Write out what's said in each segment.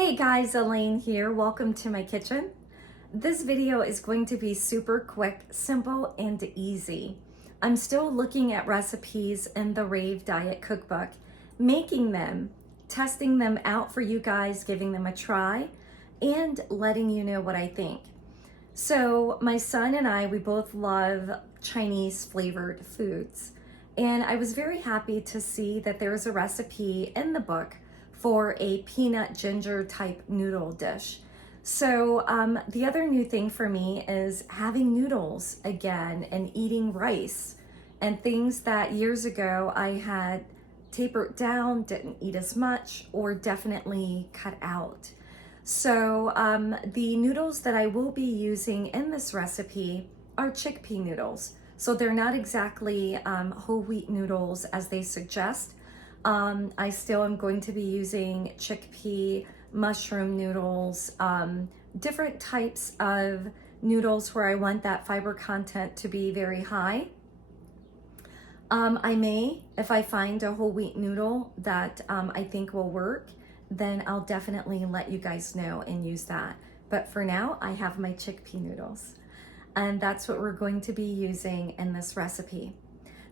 Hey guys, Elaine here. Welcome to my kitchen. This video is going to be super quick, simple, and easy. I'm still looking at recipes in the Rave Diet cookbook, making them, testing them out for you guys, giving them a try, and letting you know what I think. So my son and I, we both love Chinese flavored foods. And I was very happy to see that there was a recipe in the book for a peanut ginger type noodle dish. So the other new thing for me is having noodles again and eating rice and things that years ago I had tapered down, didn't eat as much, or definitely cut out. So the noodles that I will be using in this recipe are chickpea noodles. So they're not exactly whole wheat noodles as they suggest. I still am going to be using chickpea, mushroom noodles, different types of noodles where I want that fiber content to be very high. I may, if I find a whole wheat noodle that I think will work, then I'll definitely let you guys know and use that. But for now, I have my chickpea noodles. And that's what we're going to be using in this recipe.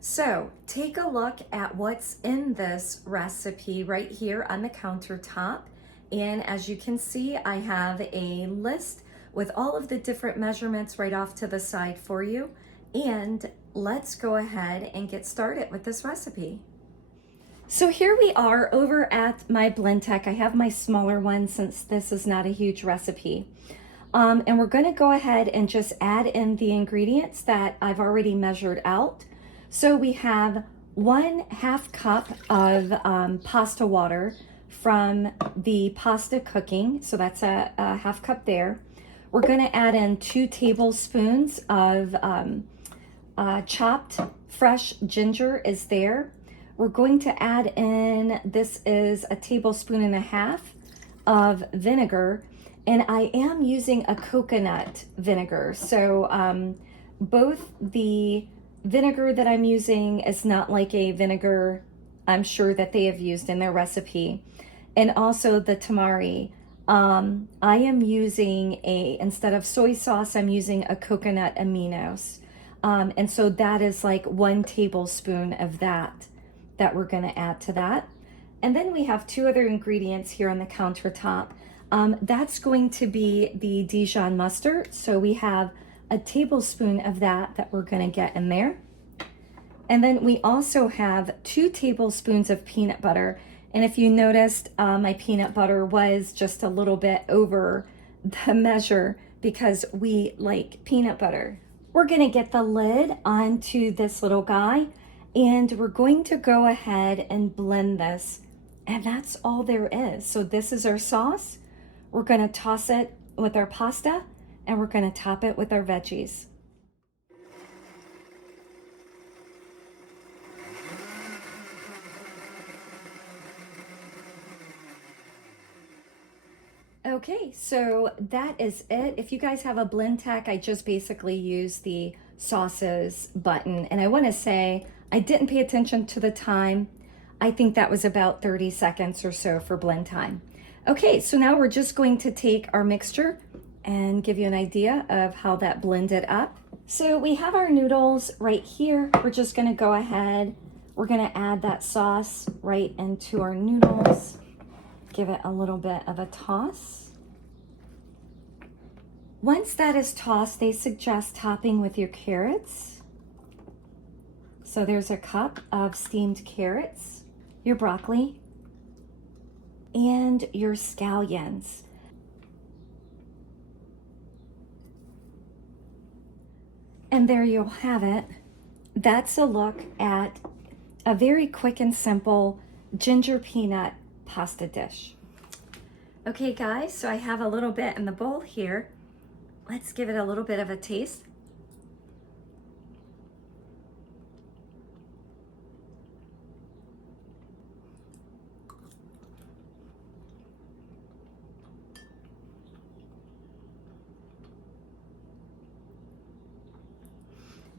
So take a look at what's in this recipe right here on the countertop. And as you can see, I have a list with all of the different measurements right off to the side for you. And let's go ahead and get started with this recipe. So here we are over at my Blendtec. I have my smaller one since this is not a huge recipe. And we're gonna go ahead and just add in the ingredients that I've already measured out. So we have 1/2 cup of pasta water from the pasta cooking. So that's a 1/2 cup there. We're gonna add in 2 tablespoons of chopped fresh ginger is there. We're going to add in, this is 1.5 tablespoons of vinegar. And I am using a coconut vinegar. So both the vinegar that I'm using is not like a vinegar I'm sure that they have used in their recipe. And also the tamari. I am using instead of soy sauce, I'm using a coconut aminos. And so that is like 1 tablespoon of that we're gonna add to that. And then we have 2 other ingredients here on the countertop. That's going to be the Dijon mustard. So we have 1 tablespoon of that we're gonna get in there. And then we also have 2 tablespoons of peanut butter. And if you noticed, my peanut butter was just a little bit over the measure because we like peanut butter. We're gonna get the lid onto this little guy and we're going to go ahead and blend this. And that's all there is. So this is our sauce. We're gonna toss it with our pasta and we're gonna top it with our veggies. Okay, so that is it. If you guys have a Blendtec, I just basically use the sauces button. And I wanna say, I didn't pay attention to the time. I think that was about 30 seconds or so for blend time. Okay, so now we're just going to take our mixture and give you an idea of how that blended up. So we have our noodles right here. We're just gonna go ahead. We're gonna add that sauce right into our noodles. Give it a little bit of a toss. Once that is tossed, they suggest topping with your carrots. So there's a cup of steamed carrots, your broccoli, and your scallions. And there you'll have it. That's a look at a very quick and simple ginger peanut pasta dish. Okay guys, so I have a little bit in the bowl here. Let's give it a little bit of a taste.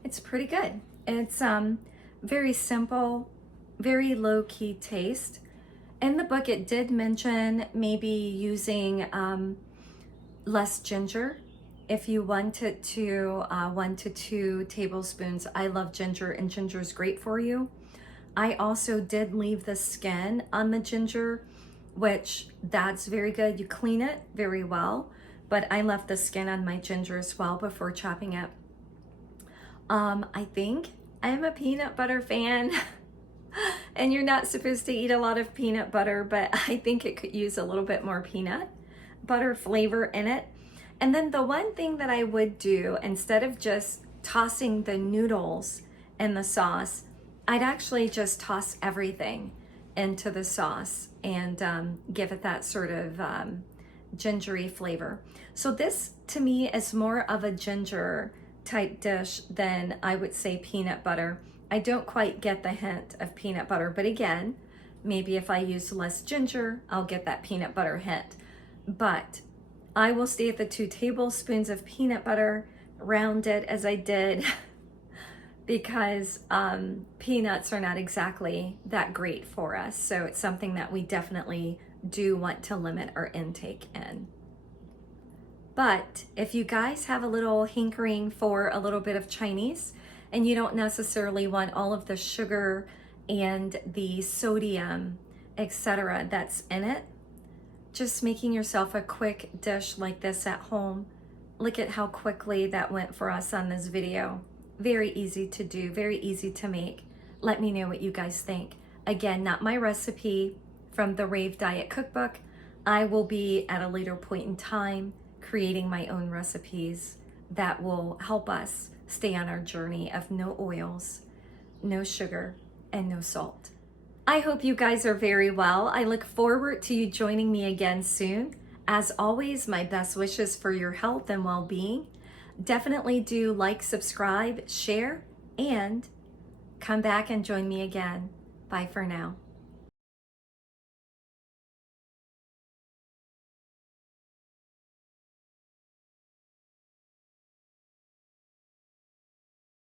It's pretty good. It's very simple, very low-key taste. In the book, it did mention maybe using less ginger. If you wanted to, 1 to 2 tablespoons. I love ginger, and ginger is great for you. I also did leave the skin on the ginger, which that's very good. You clean it very well, but I left the skin on my ginger as well before chopping it. I think I'm a peanut butter fan. And you're not supposed to eat a lot of peanut butter, but I think it could use a little bit more peanut butter flavor in it. And then the one thing that I would do, instead of just tossing the noodles in the sauce, I'd actually just toss everything into the sauce and give it that sort of gingery flavor. So this to me is more of a ginger type dish than I would say peanut butter. I don't quite get the hint of peanut butter, but again, maybe if I use less ginger, I'll get that peanut butter hint. But I will stay at the 2 tablespoons of peanut butter, round it as I did, because peanuts are not exactly that great for us. So it's something that we definitely do want to limit our intake in. But if you guys have a little hankering for a little bit of Chinese, and you don't necessarily want all of the sugar and the sodium, etc., that's in it, just making yourself a quick dish like this at home. Look at how quickly that went for us on this video. Very easy to do, very easy to make. Let me know what you guys think. Again, not my recipe from the Rave Diet cookbook. I will be at a later point in time creating my own recipes that will help us stay on our journey of no oils, no sugar, and no salt. I hope you guys are very well. I look forward to you joining me again soon. As always, my best wishes for your health and well-being. Definitely do like, subscribe, share, and come back and join me again. Bye for now.